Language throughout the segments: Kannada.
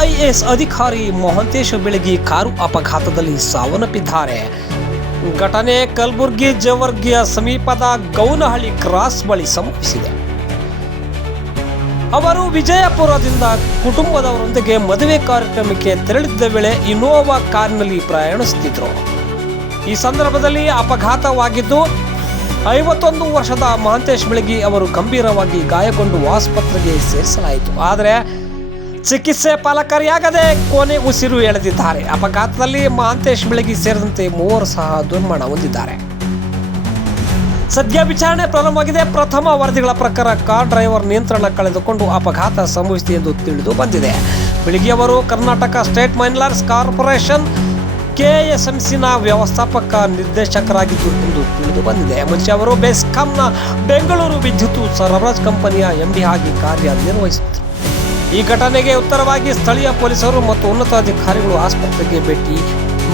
IAS ಅಧಿಕಾರಿ ಮಹಾಂತೇಶ್ ಬೆಳಗಿ ಕಾರು ಅಪಘಾತದಲ್ಲಿ ಸಾವನ್ನಪ್ಪಿದ್ದಾರೆ. ಘಟನೆ ಕಲಬುರಗಿ ಜೇವರ್ಗಿಯ ಸಮೀಪದ ಗೌನಹಳ್ಳಿ ಕ್ರಾಸ್ ಬಳಿ ಸಂಭವಿಸಿದೆ. ಅವರು ವಿಜಯಪುರದಿಂದ ಕುಟುಂಬದವರೊಂದಿಗೆ ಮದುವೆ ಕಾರ್ಯಕ್ರಮಕ್ಕೆ ತೆರಳಿದ್ದ ವೇಳೆ ಇನೋವಾ ಕಾರಿನಲ್ಲಿ ಪ್ರಯಾಣಿಸುತ್ತಿದ್ದರು. ಈ ಸಂದರ್ಭದಲ್ಲಿ ಅಪಘಾತವಾಗಿದ್ದು 51 ವರ್ಷದ ಮಹಾಂತೇಶ್ ಬೆಳಗಿ ಅವರು ಗಂಭೀರವಾಗಿ ಗಾಯಗೊಂಡು ಆಸ್ಪತ್ರೆಗೆ ಸೇರಿಸಲಾಯಿತು. ಆದರೆ ಚಿಕಿತ್ಸೆ ಫಲಕಾರಿಯಾಗದೆ ಕೊನೆ ಉಸಿರು ಎಳೆದಿದ್ದಾರೆ. ಅಪಘಾತದಲ್ಲಿ ಮಹಾಂತೇಶ್ ಬೆಳಗಿ ಸೇರಿದಂತೆ 3 ಸಹ ದುರ್ಮರಣ ಹೊಂದಿದ್ದಾರೆ. ಸದ್ಯ ವಿಚಾರಣೆ ಪ್ರಾರಂಭವಾಗಿದೆ. ಪ್ರಥಮ ವರದಿಗಳ ಪ್ರಕಾರ ಕಾರ್ ಡ್ರೈವರ್ ನಿಯಂತ್ರಣ ಕಳೆದುಕೊಂಡು ಅಪಘಾತ ಸಂಭವಿಸಿದೆ ಎಂದು ತಿಳಿದು ಬಂದಿದೆ. ಬೆಳಗಿ ಅವರು ಕರ್ನಾಟಕ ಸ್ಟೇಟ್ ಮೈನರ್ಸ್ ಕಾರ್ಪೊರೇಷನ್ KSMCನ ವ್ಯವಸ್ಥಾಪಕ ನಿರ್ದೇಶಕರಾಗಿದ್ದು ಎಂದು ತಿಳಿದು ಬಂದಿದೆ. ಮುಂಚೆ ಅವರು ಬೆಸ್ಕಾಂನ ಬೆಂಗಳೂರು ವಿದ್ಯುತ್ ಸರಬರಾಜು ಕಂಪನಿಯ MD ಆಗಿ ಕಾರ್ಯನಿರ್ವಹಿಸಿದರು. ಈ ಘಟನೆಗೆ ಉತ್ತರವಾಗಿ ಸ್ಥಳೀಯ ಪೊಲೀಸರು ಮತ್ತು ಉನ್ನತ ಅಧಿಕಾರಿಗಳು ಆಸ್ಪತ್ರೆಗೆ ಭೇಟಿ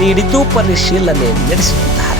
ನೀಡಿದ್ದು ಪರಿಶೀಲನೆ ನಡೆಸುತ್ತಿದ್ದಾರೆ.